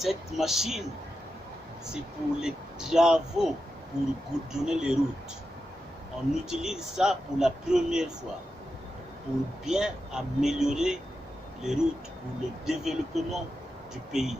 Cette machine, c'est pour les travaux, pour goudronner les routes. On utilise ça pour la première fois, pour bien améliorer les routes, pour le développement du pays.